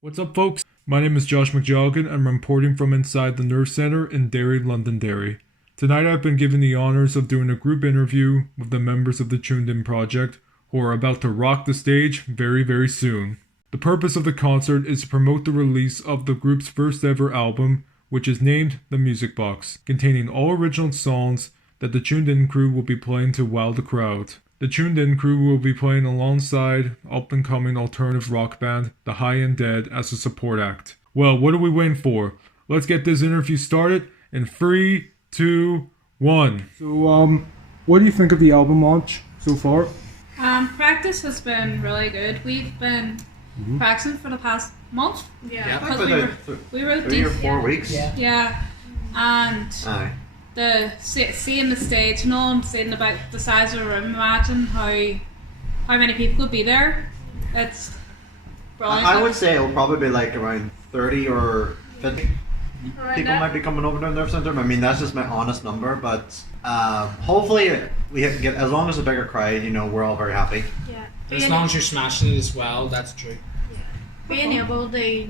What's up, folks? My name is Josh McJoggin and I'm reporting from inside the Nerve Centre in Derry, Londonderry. Tonight I've been given the honours of doing a group interview with the members of the Tuned In Project, who are about to rock the stage very soon. The purpose of the concert is to promote the release of the group's first ever album, which is named The Music Box, containing all original songs that the Tuned In crew will be playing to wow the crowd. The Tuned In crew will be playing alongside up-and-coming alternative rock band The High and Dead as a support act. Well, what are we waiting for? Let's get this interview started in 3, 2, 1. So, what do you think of the album launch so far? Practice has been really good. We've been practicing for the past month. Yeah, because we wrote 3 or 4 weeks. Yeah, and Aye. seeing the stage, seeing about the size of the room. Imagine how many people would be there. It's brilliant. I would say it'll probably be like around 30 or 50 people might be coming over to the Nerve Centre. I mean, that's just my honest number, but hopefully we can get, as long as a bigger crowd, we're all very happy. Yeah. As long as you're smashing it as well, that's true. Yeah. Being able to,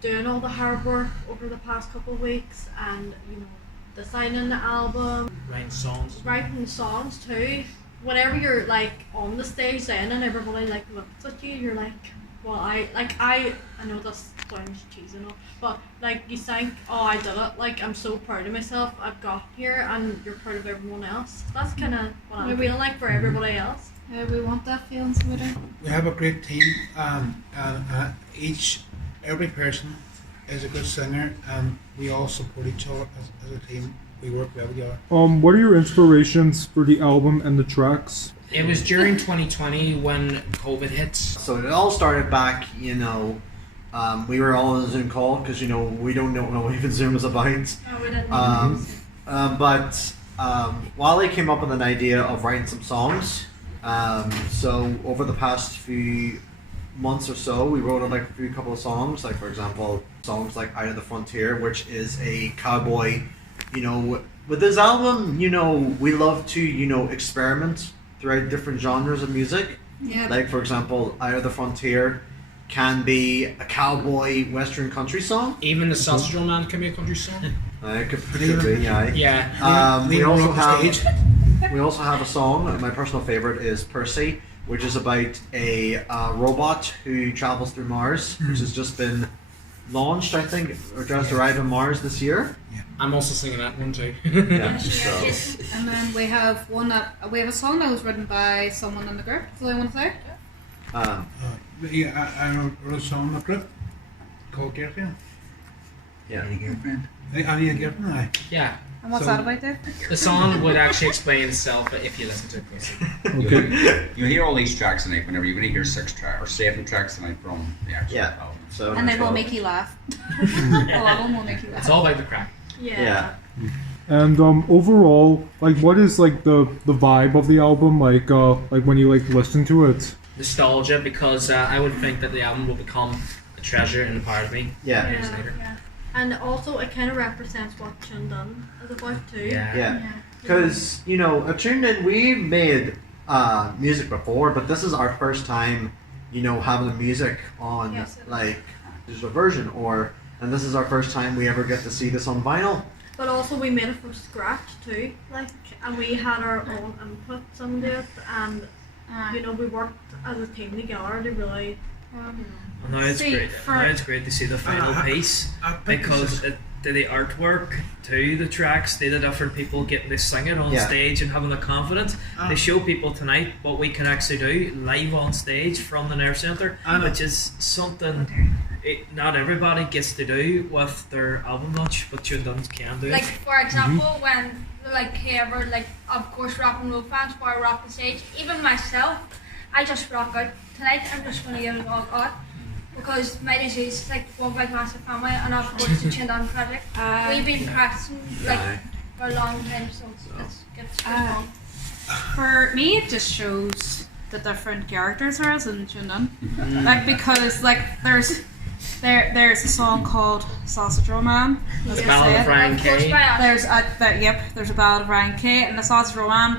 doing all the hard work over the past couple of weeks and, designing the album, writing songs too. Whenever you're like on the stage then and everybody like looks at you, you're like, well, I know this sounds cheesy and all, but like you think, oh, I did it. Like I'm so proud of myself. I've got here, and you're proud of everyone else. That's kind of what I'm feeling like for everybody else. We want that feeling, so we do. We have a great team, and every person is a good singer, and we all support each other as a team. We work well together. What are your inspirations for the album and the tracks? It was during 2020 when COVID hit. So it all started back, we were all on a Zoom call because, we don't know what even Zoom is about. Oh, we didn't. But Wally came up with an idea of writing some songs. So over the past few months or so, we wrote a couple of songs, like for example, songs like Out of the Frontier, which is a cowboy, with this album, we love to, experiment throughout different genres of music. Yeah. Like for example, Out of the Frontier can be a cowboy western country song. Even the Sausage Roll Man can be a country song. It could be, yeah. Yeah. We also have a song. My personal favorite is Percy, which is about a robot who travels through Mars, which has just been launched, I think, or just arrived on Mars this year. I'm also singing that one too. Yeah. So. And then we have a song that was written by someone in the group. So I want to say. Um, I wrote a song in the group called Girlfriend. yeah. I need a girlfriend. Yeah. And what's So- that about, Dave? The song would actually explain itself if you listen to it closely. Okay. You'll hear all these tracks tonight whenever you're going to hear 6 tracks or 7 tracks tonight from the actual Yeah. album. So And they will so- make you laugh. A lot of them will make you laugh. It's all about the crack. Yeah. And overall, what is the vibe of the album like when you listen to it? Nostalgia, because I would think that the album will become a treasure in the part of me. Yeah. Years later. And also it kind of represents what Chundun is about too. Yeah. Because, at Tuned In, we made music before, but this is our first time, having the music on, Yes. digital version, and this is our first time we ever get to see this on vinyl. But also we made it from scratch too, and we had our own inputs into it, and we worked as a team together to really, Well, now it's See, great. for- Now it's great to see the final piece I think because this the artwork to the tracks, the different people getting to sing it on Yeah. stage and having the confidence. They show people tonight what we can actually do live on stage from the Nerve Centre, which is something not everybody gets to do with their album launch, but Tuned In can do it. Like for example, when whoever of course rock and roll fans were rock the stage, even myself, I just rock out tonight. I'm just gonna give it all out because my disease is one big massive family, and of course the Tuned In Project. We've been practicing for a long time, so it's good. For me, it just shows the different characters there is in Tuned In. Because there's a song called Sausage Roll Man. The Ballad of Ryan Of course, Kay. by us. There's a Ballad of Ryan Kay, and the Sausage Roll Man.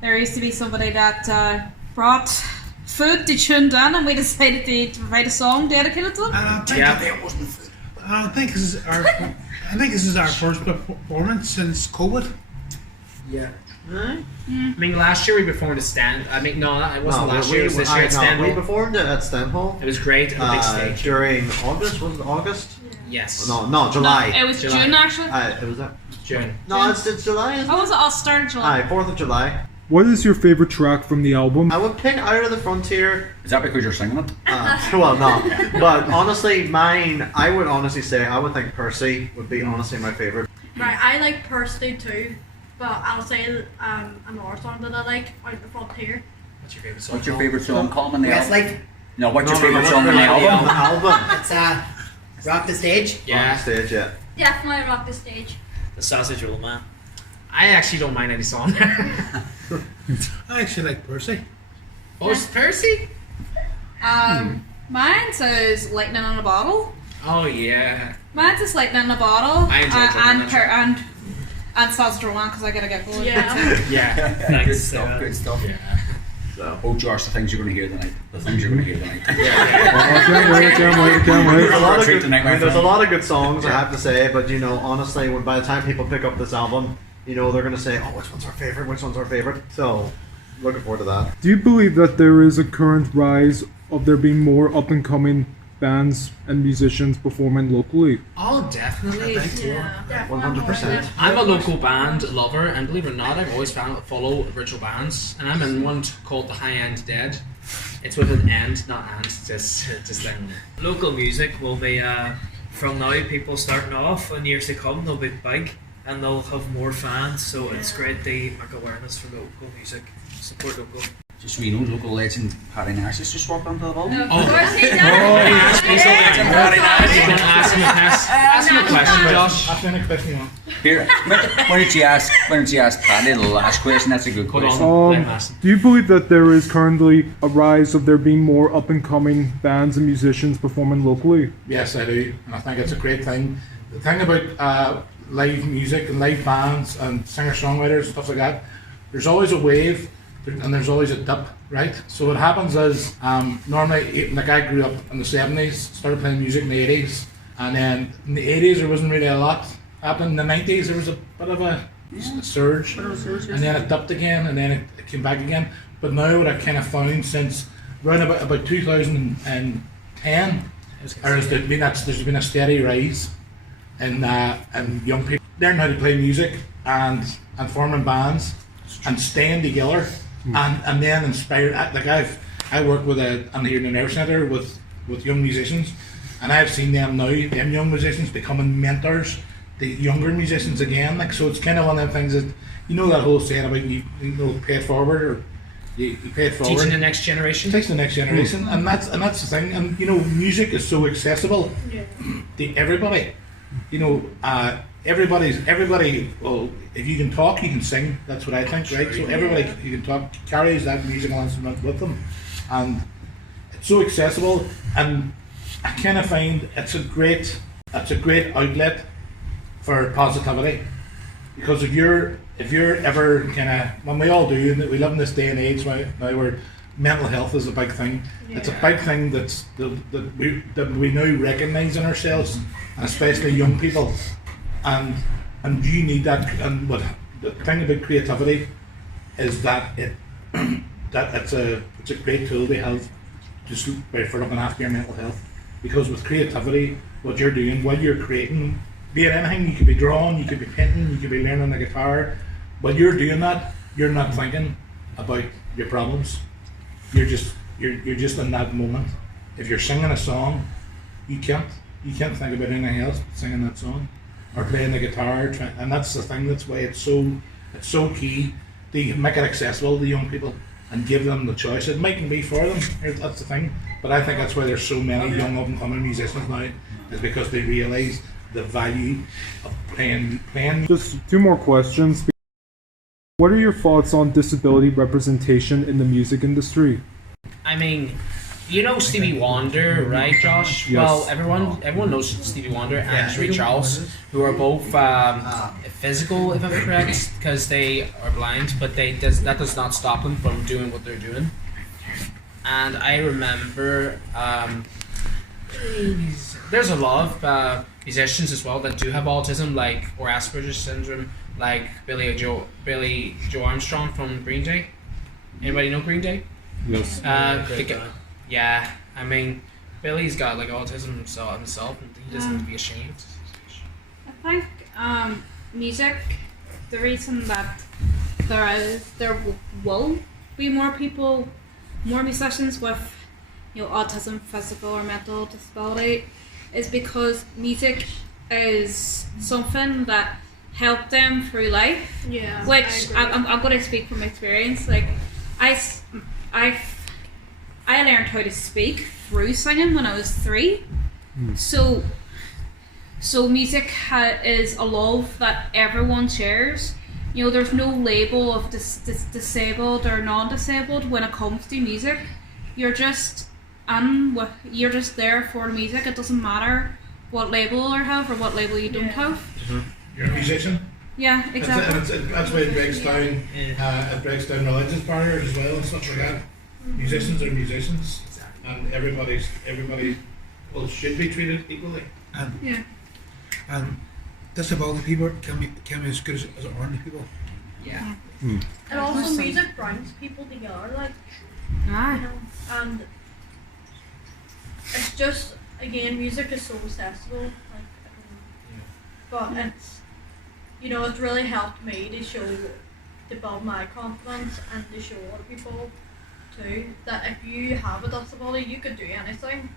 There used to be somebody that brought food they tuned in, and we decided to write a song dedicated to them. And I think today it wasn't food. I think this is our first performance since COVID. Yeah. I mean, last year we performed at Stand. I mean, no, it wasn't last year. It was this year at Stand We Hall. performed it at Stand Hall. It was great on a big stage. During August. Was it August? Yes. No, July. No, it was July. June actually. It was that. June. No, it's July. Isn't Oh, it? was it? I'll start July. 4th of July. What is your favorite track from the album? I would pick Out of the Frontier. Is that because you're singing it? Well, no. But honestly, mine, I would honestly say, I would think Percy would be honestly my favourite. Right, I like Percy too, but I'll say another song that I like, Out the Frontier. What's your favorite song? What's your favourite song, Colin, on the album? Westlife. No, what's your No, favourite no, song on the on the album? album. It's Rock the Stage. Yeah. On stage, yeah. Definitely Rock the Stage. The Sausage Roll Man. I actually don't mind any song. I actually like Percy. Oh, it's Percy? Mine says Lightning in a Bottle. Oh, yeah. Mine's just Lightning in a Bottle. I enjoyed that and Sausage Roll Man, because I gotta get going. Yeah. Yeah. Good Thanks. stuff, good stuff. Yeah. So. Oh, Josh, the things you're going to hear tonight. The things you're going to hear tonight. Can't wait. There's a lot of Treat good, tonight, my there's a friend. lot of good songs, I have to say, but you know, honestly, when by the time people pick up this album, you know, they're gonna say, "Oh, which one's our favorite? Which one's our favorite?" So, looking forward to that. Do you believe that there is a current rise of there being more up and coming bands and musicians performing locally? Oh, definitely. Yeah, definitely. 100%. I'm a local band lover, and believe it or not, I've always follow original bands, and I'm in one called The High End Dead. It's with an end, not and, just like Local music will be, from now, people starting off, in years to come, they'll be big and they'll have more fans, so it's great to make awareness for local music, support local. Just so you know, local legend Paddy Nash has just walked onto the building. Of course he does. Ask him a question, Josh. Ask me any question you want. Here, why don't you ask Paddy the last question? That's a good Hold question. on. Let him ask him. Do you believe that there is currently a rise of there being more up and coming bands and musicians performing locally? Yes, I do, and I think it's a great thing. The thing about live music and live bands and singer-songwriters, stuff like that, there's always a wave and there's always a dip, right? So what happens is, normally, like I grew up in the 70s, started playing music in the 80s, and then in the 80s there wasn't really a lot happening. In the 90s there was a bit of a surge, and then it dipped again, and then it came back again. But now what I kind of found since around about 2010, there's been a steady rise in young people learning how to play music and forming bands and staying together and then inspired. Like I work with I'm here in the Nerve Centre with young musicians, and I've seen them now, them young musicians becoming mentors to younger musicians again. Like, so it's kind of one of them things that, you know, that whole saying about you know, pay it forward, or you pay it forward. Teaching the next generation. Takes the next generation, and that's the thing. And you know, music is so accessible to everybody. You know, everybody. Well, if you can talk, you can sing. That's what I think, right? So everybody, you can talk, carries that musical instrument with them, and it's so accessible. And I kind of find it's a great outlet for positivity, because if you're ever kind of, when we all do, and we live in this day and age now where mental health is a big thing. It's a big thing that we now recognise in ourselves, and especially young people, and you need that. And what the thing about creativity is that it's a great tool to have just for looking after your mental health, because with creativity, what you're doing while you're creating, be it anything, you could be drawing, you could be painting, you could be learning the guitar. While you're doing that, you're not thinking about your problems. You're just in that moment. If you're singing a song, you can't think about anything else but singing that song or playing the guitar. And that's the thing. That's why it's so key to make it accessible to young people and give them the choice. It mightn't be for them. That's the thing. But I think that's why there's so many young up and coming musicians now, is because they realise the value of playing. Just two more questions. What are your thoughts on disability representation in the music industry? I mean, you know Stevie Wonder, right, Josh? Yes. Well, everyone knows Stevie Wonder and Ray Charles, who are both physical, if I'm correct, because they are blind, but that does not stop them from doing what they're doing. and I remember there's a lot of musicians as well that do have autism, like or Asperger's syndrome, like Billy Joe Armstrong from Green Day. Anybody know Green Day? Yes. Yeah, I mean, Billy's got like autism himself, and he doesn't have to be ashamed. I think music, the reason that there will be more musicians with autism, physical or mental disability, is because music is something that helped them through life. Yeah. Which I'm going to speak from experience. Like I learned how to speak through singing when I was 3. So music is a love that everyone shares. There's no label of disabled or non-disabled when it comes to music. You're just there for the music. It doesn't matter what label you have or what label you don't have. You're a musician. Yeah, exactly. That's why it breaks down religious barriers as well and stuff like that. Musicians are musicians, and everybody should be treated equally. And disability people can be as good as ordinary people. Yeah. And also music brings people together, like, and it's just, again, music is so accessible, like, but it's, it's really helped me to build my confidence and to show other people too that if you have a disability, you can do anything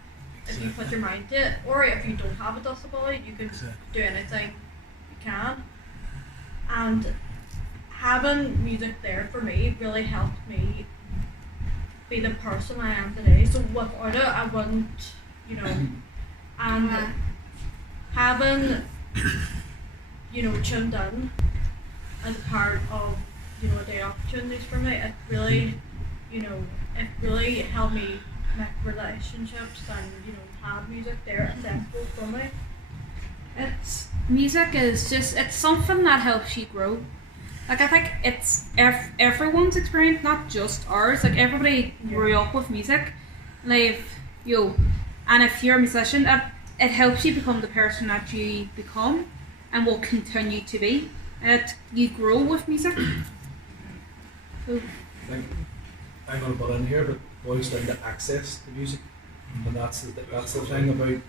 if you put your mind to it, or if you don't have a disability, you can do anything you can. And having music there for me really helped me be the person I am today. So without it, I wouldn't, and having, tuned in as a part of, the opportunities for me, it really, it really helped me make relationships and, have music there accessible for me. Music is it's something that helps you grow. Like, I think it's everyone's experience, not just ours. Like, everybody grew up with music. Like, and if you're a musician, it helps you become the person that you become and will continue to be. You grow with music. So, I'm going to butt in here, but it boils down to access to music. And that's the thing about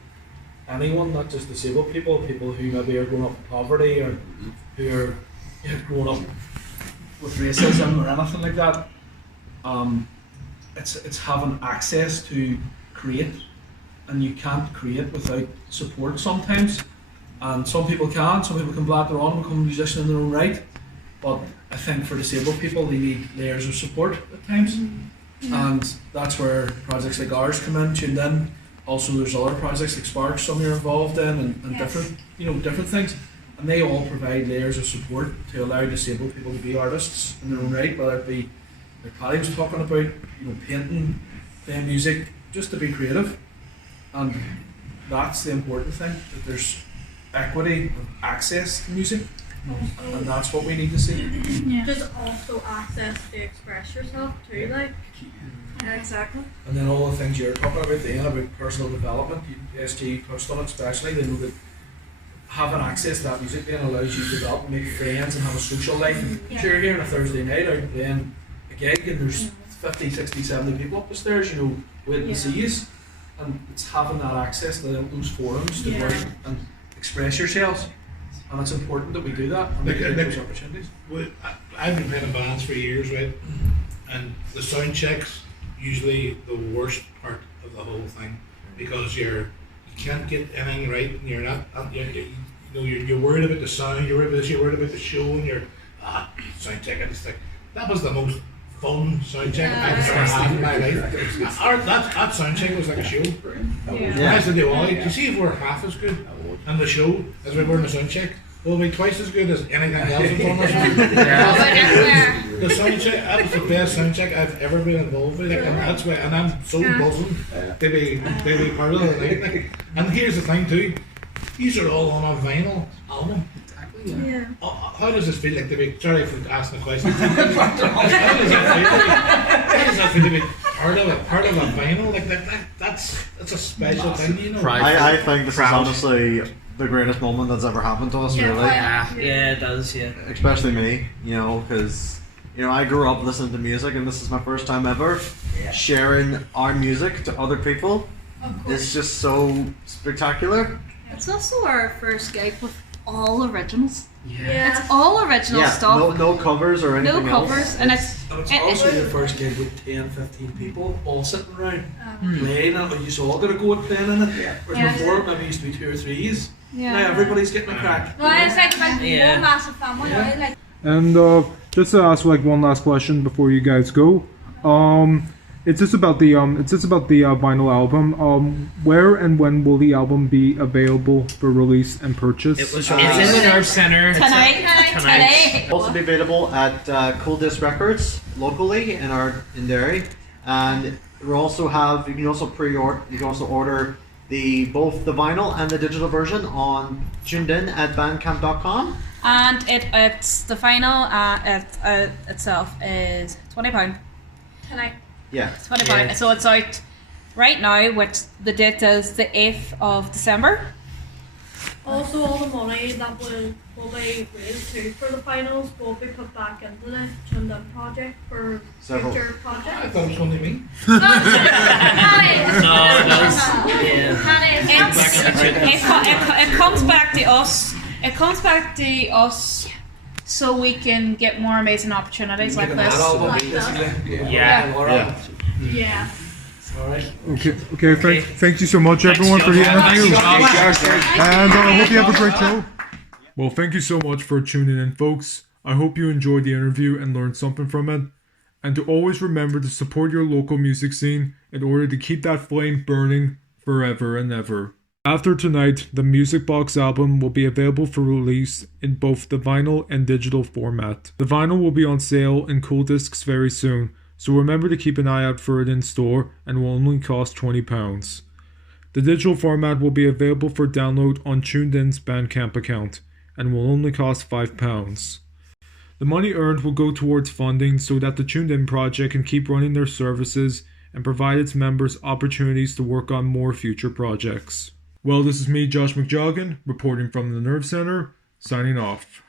anyone, not just disabled people who maybe are growing up in poverty or who are growing up with racism or anything like that. It's having access to create, and you can't create without support sometimes. And some people can blather on and become a musician in their own right. But I think for disabled people, they need layers of support at times. And that's where projects like ours come in, tuned in. Also, there's other projects like Sparks, some you're involved in, and different things. And they all provide layers of support to allow disabled people to be artists in their own right, whether it be, like Paddy was talking about, painting, playing music, just to be creative. And that's the important thing, that there's equity of access to music. And that's what we need to see. Just also access to express yourself too, like. Yeah, exactly. And then all the things you're talking about, about personal development, SG touched on it especially, they know that having access to that music then allows you to develop and make friends and have a social life. And you're here on a Thursday night out playing a gig and there's 50, 60, 70 people up the stairs, waiting to see you. And it's having that access to those forums to work and express yourselves. And it's important that we do that and we get those opportunities. I've been playing in bands for years, right? And the sound check's usually the worst part of the whole thing, because you can't get anything right, and you're not, you're worried about the sound, you're worried about this, you're worried about the show, and you're sound check. I just think that was the most fun sound check I've ever had in my life. That sound check was like a show. I said, you see, if we're half as good in the show as we were in the sound check, we'll be twice as good as anything else in front of us. The sound check, that was the best sound check I've ever been involved with, and that's why, and I'm so buzzing to be part of the night. And here's the thing too, these are all on a vinyl album. Yeah. How does this feel like to be? Sorry for asking the question. How does that feel to be part of a vinyl, like that's a special thing, you know. I think this is honestly the greatest moment that's ever happened to us, really. Yeah, it does. Yeah. Especially me, because I grew up listening to music, and this is my first time ever sharing our music to other people. It's just so spectacular. It's also our first gig with all originals. Yeah. It's all original stuff. No covers or anything No covers, else. and it's also your first gig with 10, 15 people all sitting around playing it, and you all got to go and playing in it. Whereas before, maybe it used to be 2 or 3s. Yeah. Now everybody's getting a crack. No, it's like one massive family. Like. And just to ask one last question before you guys go, it's just about the vinyl album. Where and when will the album be available for release and purchase? It's in the Nerve Center tonight. It'll also be available at Cool Disc Records locally in Derry, and you can also order both the vinyl and the digital version on tuned in at bandcamp.com. And it's the final itself is £20 Tonight. Yeah. £20. Yeah. So it's out right now, which the date is the 8th of December. Also, all the money that will be raised too for the finals will be put back into the Tuned In project for future projects. I thought it was going to me. It comes back to us. It comes back to us so we can get more amazing opportunities like this. Yeah. Alright. Okay. Thank you so much, everyone, for the interview. And I hope you have a great show. Well, thank you so much for tuning in, folks. I hope you enjoyed the interview and learned something from it. And to always remember to support your local music scene in order to keep that flame burning forever and ever. After tonight, the Music Box album will be available for release in both the vinyl and digital format. The vinyl will be on sale in Cool Discs very soon, so remember to keep an eye out for it in store and will only cost £20. The digital format will be available for download on Tuned In's Bandcamp account and will only cost £5. The money earned will go towards funding so that the Tuned In project can keep running their services and provide its members opportunities to work on more future projects. Well, this is me, Josh McJoggin, reporting from the Nerve Center, signing off.